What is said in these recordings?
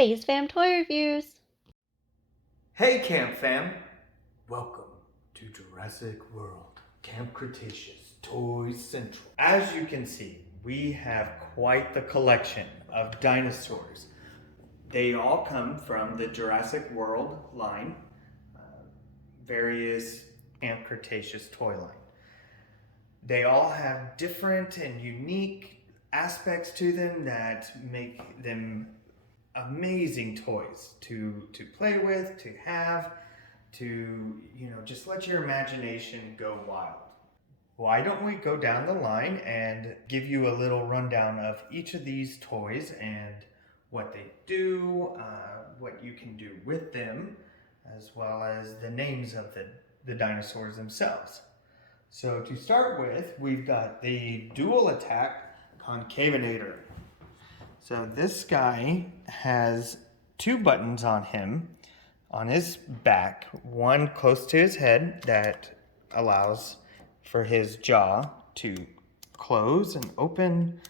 Base Fam Toy Reviews. Hey Camp Fam! Welcome to Jurassic World, Camp Cretaceous, Toy Central. As you can see, we have quite the collection of dinosaurs. They all come from the Jurassic World line, various Camp Cretaceous toy line. They all have different and unique aspects to them that make them amazing toys to play with, to have, to, just let your imagination go wild. Why don't we go down the line and give you a little rundown of each of these toys and what they do, what you can do with them, as well as the names of the dinosaurs themselves. So to start with, we've got the dual attack concavinator. So this guy has two buttons on him, on his back, one close to his head that allows for his jaw to close and open,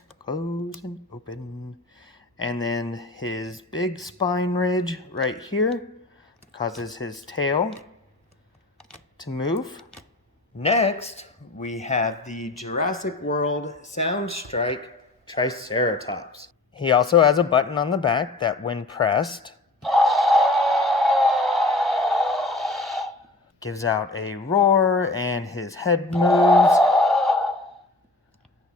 and then his big spine ridge right here causes his tail to move. Next, we have the Jurassic World Soundstrike Triceratops. He also has a button on the back that when pressed, gives out a roar and his head moves.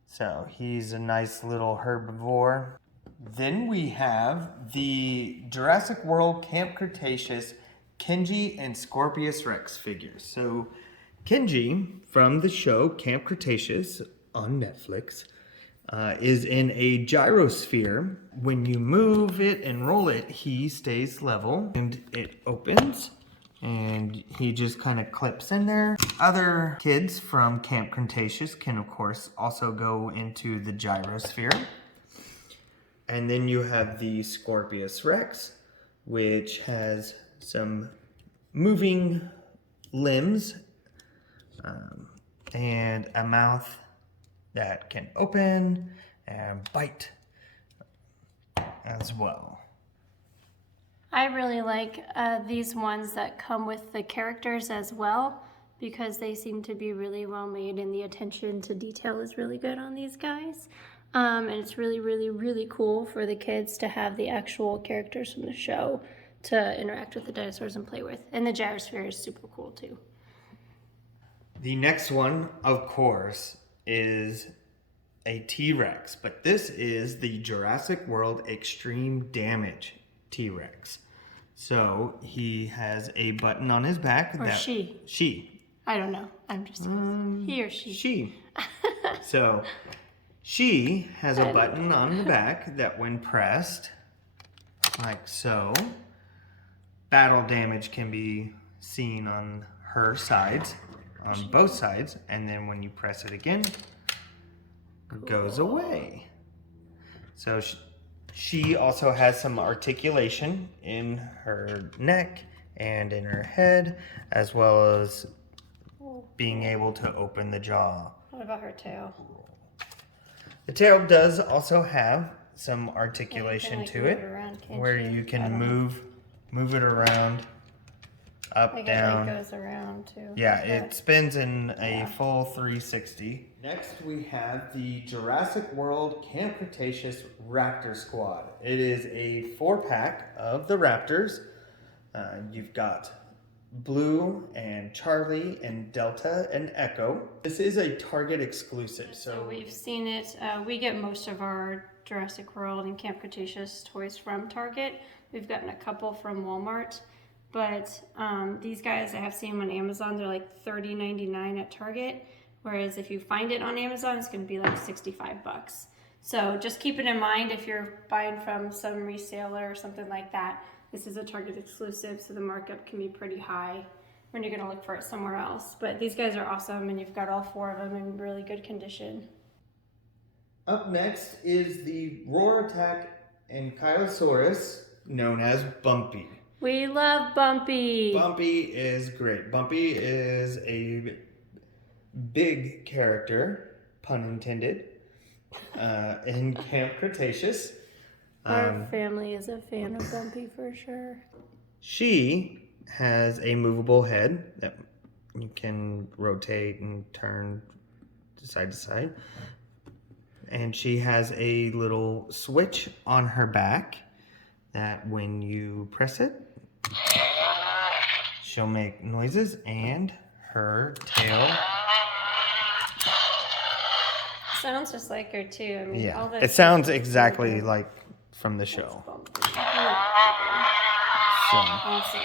So he's a nice little herbivore. Then we have the Jurassic World Camp Cretaceous Kenji and Scorpius Rex figures. So Kenji from the show Camp Cretaceous on Netflix is in a gyrosphere. When you move it and roll it, he stays level and it opens and he just kind of clips in there. Other kids from Camp Cretaceous can of course also go into the gyrosphere. And then you have the Scorpius Rex, which has some moving limbs and a mouth that can open and bite as well. I really like these ones that come with the characters as well, because they seem to be really well made and the attention to detail is really good on these guys. And it's really, really, really cool for the kids to have the actual characters from the show to interact with the dinosaurs and play with. And the gyrosphere is super cool too. The next one, of course, is a T-Rex, but this is the Jurassic World Extreme Damage T-Rex. So he has a button on his back. Or she. She. I don't know. I'm just he or she. She. So she has a button on the back that when pressed, like so, battle damage can be seen on her sides, on both sides, and then when you press it again, it goes away. So she also has some articulation in her neck and in her head, as well as being able to open the jaw. What about her tail? The tail does also have some articulation to it, where you can move it around, up, down. It goes around too. Yeah, it spins in a full 360. Next, we have the Jurassic World Camp Cretaceous Raptor Squad. It is a 4-pack of the Raptors. You've got Blue and Charlie and Delta and Echo. This is a Target exclusive. So we've seen it. We get most of our Jurassic World and Camp Cretaceous toys from Target. We've gotten a couple from Walmart. But these guys, I have seen them on Amazon. They're like $30.99 at Target. Whereas if you find it on Amazon, it's going to be like $65. So just keep it in mind if you're buying from some reseller or something like that. This is a Target exclusive, so the markup can be pretty high when you're going to look for it somewhere else. But these guys are awesome, and you've got all 4 of them in really good condition. Up next is the roar-tastic Ankylosaurus, known as Bumpy. We love Bumpy. Bumpy is great. Bumpy is a big character, pun intended, in Camp Cretaceous. Our family is a fan of Bumpy for sure. She has a movable head that you can rotate and turn side to side. And she has a little switch on her back that when you press it, she'll make noises, and her tail. Sounds just like her too. I mean, all It sounds exactly like from the show. So. Awesome.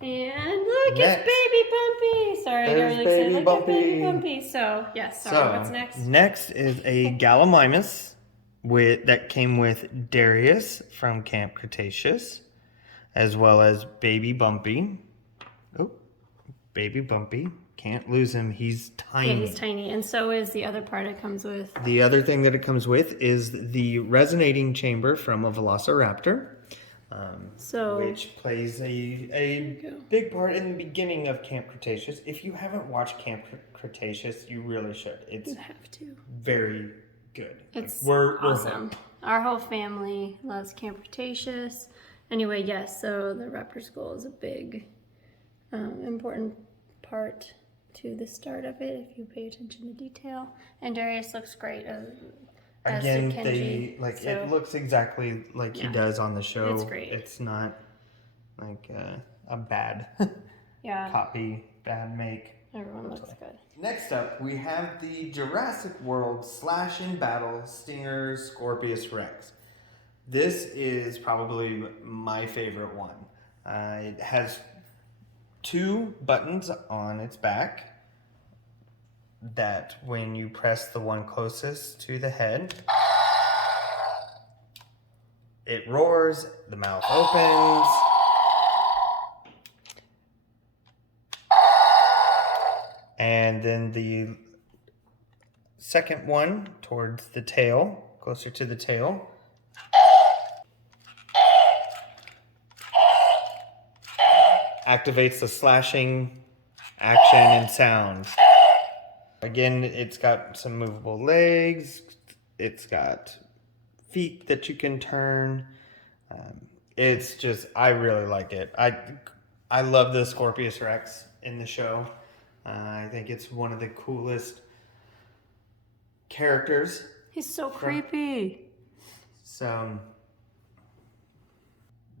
And look, Next. it's baby Bumpy. Sorry, I got really excited. Look at baby Bumpy. So, yes, sorry, what's next? Next is a Gallimimus that came with Darius from Camp Cretaceous, as well as baby Bumpy. Oh, baby Bumpy. Can't lose him. He's tiny. Yeah, he's tiny. And so is the other part it comes with. The other thing that it comes with is the resonating chamber from a velociraptor. Which plays a big part in the beginning of Camp Cretaceous. If you haven't watched Camp Cretaceous, you really should. You have to. Very good. It's awesome. Our whole family loves Camp Cretaceous. Anyway, yes, so the raptor skull is a big, important part to the start of it if you pay attention to detail. And Darius looks great. Again, it looks exactly like he does on the show. It's great. It's not like a bad copy, bad make. Everyone looks good. Next up, we have the Jurassic World Slash in Battle Stinger Scorpius Rex. This is probably my favorite one. It has 2 buttons on its back that when you press the one closest to the head, it roars, the mouth opens, and then the second one towards the tail, closer to the tail, activates the slashing action and sound. Again, it's got some movable legs. It's got feet that you can turn. It's just, I really like it. I love the Scorpius Rex in the show. I think it's one of the coolest characters. He's so creepy. So,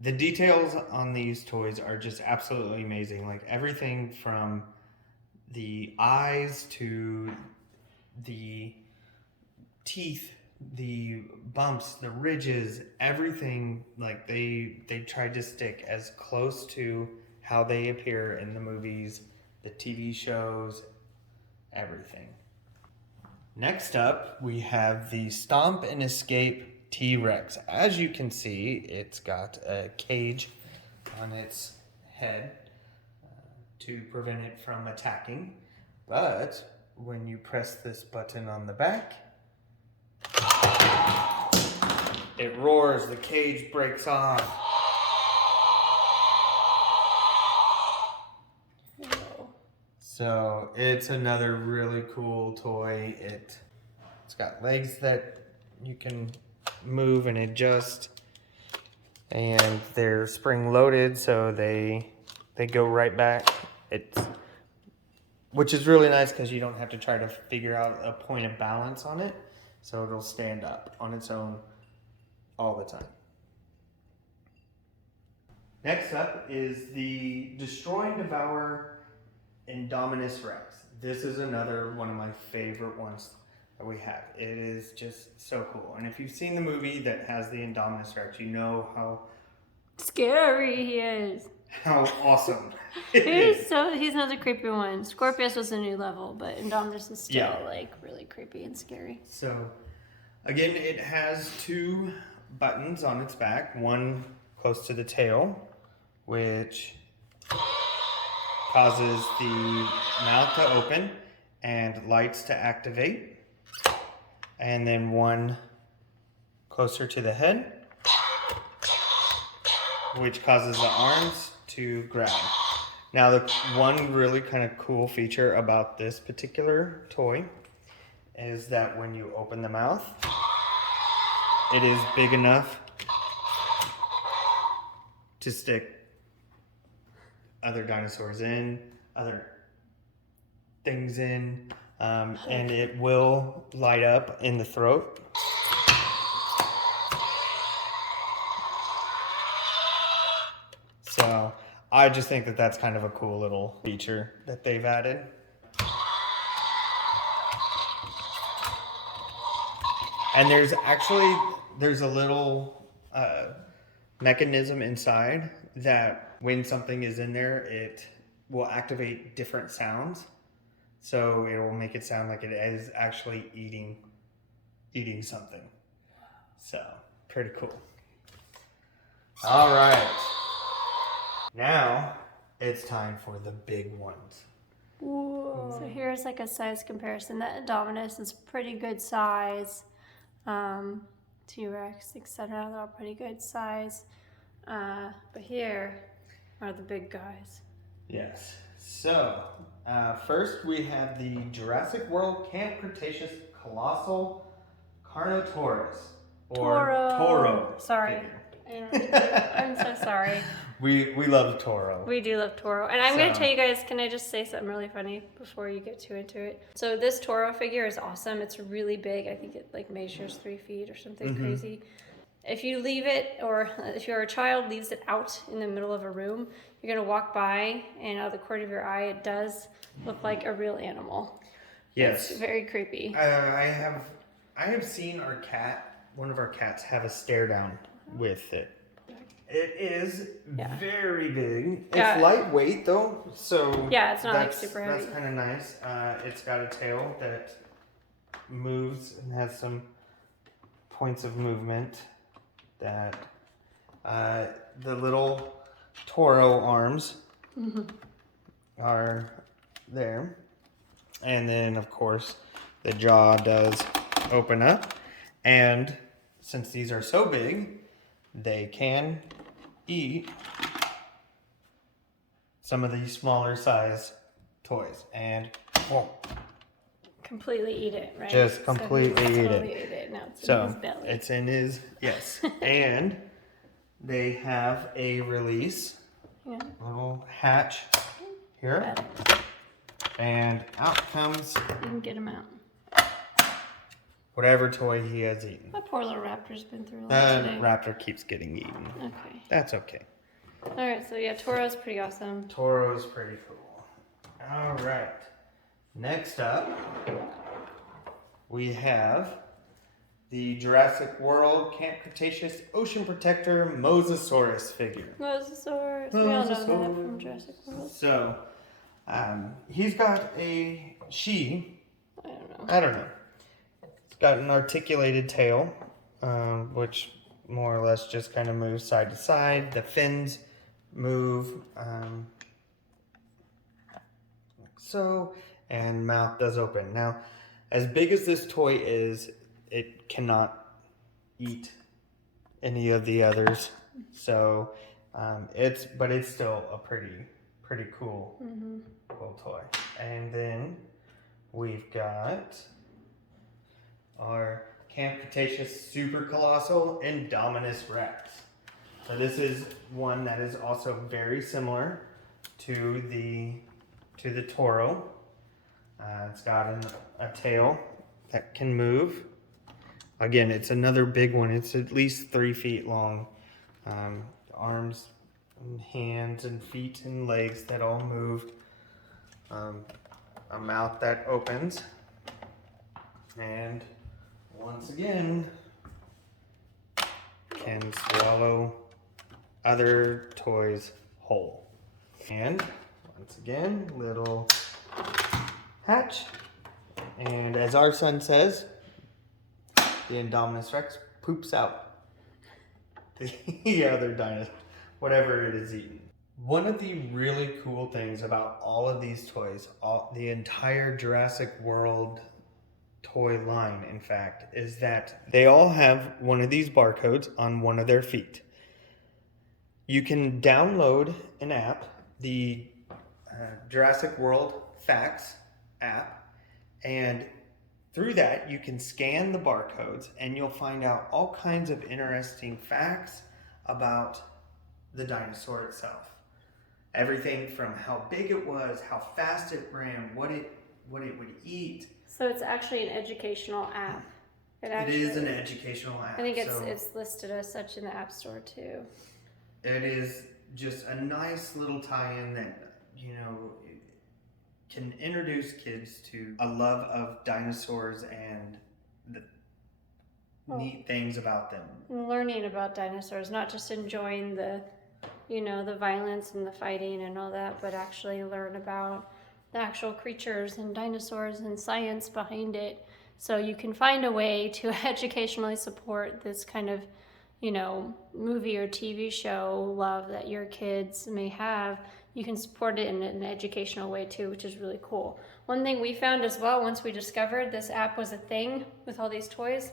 the details on these toys are just absolutely amazing. Like everything from the eyes to the teeth, the bumps, the ridges, everything, like they tried to stick as close to how they appear in the movies, the TV shows, everything. Next up, we have the Stomp and Escape T-Rex. As you can see, it's got a cage on its head to prevent it from attacking. But when you press this button on the back, it roars, the cage breaks off. So it's another really cool toy. It's got legs that you can move and adjust, and they're spring loaded, so they go right back. Which is really nice because you don't have to try to figure out a point of balance on it, so it'll stand up on its own all the time. Next up is the Destroy and Devour Indominus Rex. This is another one of my favorite ones that we have. It is just so cool. And if you've seen the movie that has the Indominus Rex, you know how scary he is. How awesome. He's another creepy one. Scorpius was a new level, but Indominus is still really creepy and scary. So again, it has 2 buttons on its back, one close to the tail, which causes the mouth to open and lights to activate, and then one closer to the head, which causes the arms to grab. Now, the one really kind of cool feature about this particular toy is that when you open the mouth, it is big enough to stick other dinosaurs in, other things in, and it will light up in the throat. So I just think that that's kind of a cool little feature that they've added. And there's a little mechanism inside that when something is in there, it will activate different sounds. So it will make it sound like it is actually eating something. So pretty cool. All right. Now it's time for the big ones. Whoa. So here's like a size comparison. That Indominus is pretty good size. T-Rex, etc. They're all pretty good size. But here are the big guys. Yes. So first we have the Jurassic World Camp Cretaceous Colossal Carnotaurus. Or Toro. Sorry. I'm so sorry. We love Toro. We do love Toro. And I'm going to tell you guys, can I just say something really funny before you get too into it? So this Toro figure is awesome. It's really big. I think it like measures 3 feet or something crazy. If you leave it, or if you're a child, leaves it out in the middle of a room, you're going to walk by and out of the corner of your eye, it does look like a real animal. Yes. It's very creepy. I have seen one of our cats have a stare down with it. It is very big. It's lightweight though, so yeah, it's not like super heavy. That's kind of nice. It's got a tail that moves and has some points of movement. That the little Toro arms are there, and then of course the jaw does open up, and since these are so big, they can eat some of these smaller size toys and completely eat it, right? Just completely eat it. Ate it. Now it's So in his belly. it's in his, yes. And they have a release, little hatch here, and out comes You can get him out. whatever toy he has eaten. My poor little raptor's been through a lot today. Raptor keeps getting eaten. Okay. That's okay. All right, so yeah, Toro's pretty awesome. Toro's pretty cool. All right. Next up, we have the Jurassic World Camp Cretaceous Ocean Protector Mosasaurus figure. Mosasaurus. We all know that from Jurassic World. So, he's got a I don't know. It's got an articulated tail, which more or less just kind of moves side to side. The fins move and mouth does open. Now, as big as this toy is, it cannot eat any of the others. So it's still a pretty cool toy. And then we've got our Camp Cretaceous Super Colossal Indominus Rex. So this is one that is also very similar to the Toro. It's got a tail that can move. Again, it's another big one. It's at least 3 feet long. Arms and hands and feet and legs that all move. A mouth that opens. And once again, can swallow other toys whole. And once again, little hatch. And as our son says, the Indominus Rex poops out the other dinosaur, whatever it is eating. One of the really cool things about all of these toys, the entire Jurassic World toy line, in fact, is that they all have one of these barcodes on one of their feet. You can download an app, the Jurassic World Facts app, and through that you can scan the barcodes and you'll find out all kinds of interesting facts about the dinosaur itself. Everything from how big it was, how fast it ran, what it would eat. So it's actually an educational app. It is an educational app. I think it's listed as such in the App Store too. It is just a nice little tie-in that, you know, can introduce kids to a love of dinosaurs and the neat things about them. Learning about dinosaurs, not just enjoying the, you know, the violence and the fighting and all that, but actually learn about the actual creatures and dinosaurs and science behind it. So you can find a way to educationally support this kind of, you know, movie or TV show love that your kids may have. You can support it in an educational way too, which is really cool. One thing we found as well, once we discovered this app was a thing with all these toys,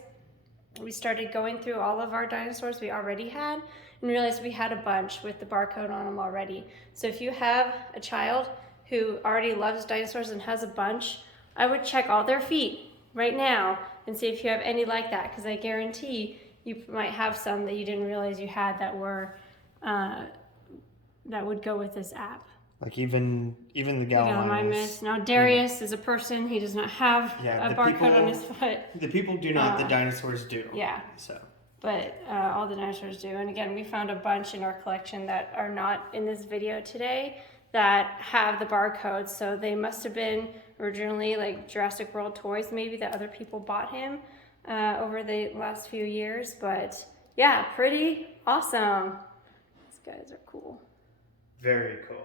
we started going through all of our dinosaurs we already had and realized we had a bunch with the barcode on them already. So if you have a child who already loves dinosaurs and has a bunch, I would check all their feet right now and see if you have any like that, because I guarantee you might have some that you didn't realize you had that were that would go with this app. Like even the Gallimimus. Now Darius is a person. He does not have a barcode on his foot. The people do not. The dinosaurs do. Yeah. So. But all the dinosaurs do. And again, we found a bunch in our collection that are not in this video today that have the barcode. So they must have been originally like Jurassic World toys maybe that other people bought him over the last few years. But yeah, pretty awesome. These guys are cool. Very cool.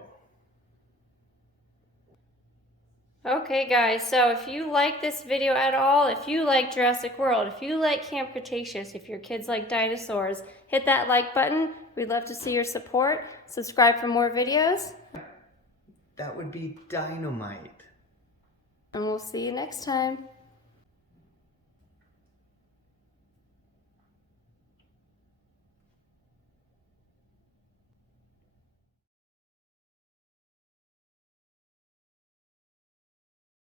Okay guys, so if you like this video at all, if you like Jurassic World, if you like Camp Cretaceous, if your kids like dinosaurs, hit that like button. We'd love to see your support. Subscribe for more videos. That would be dynamite. And we'll see you next time.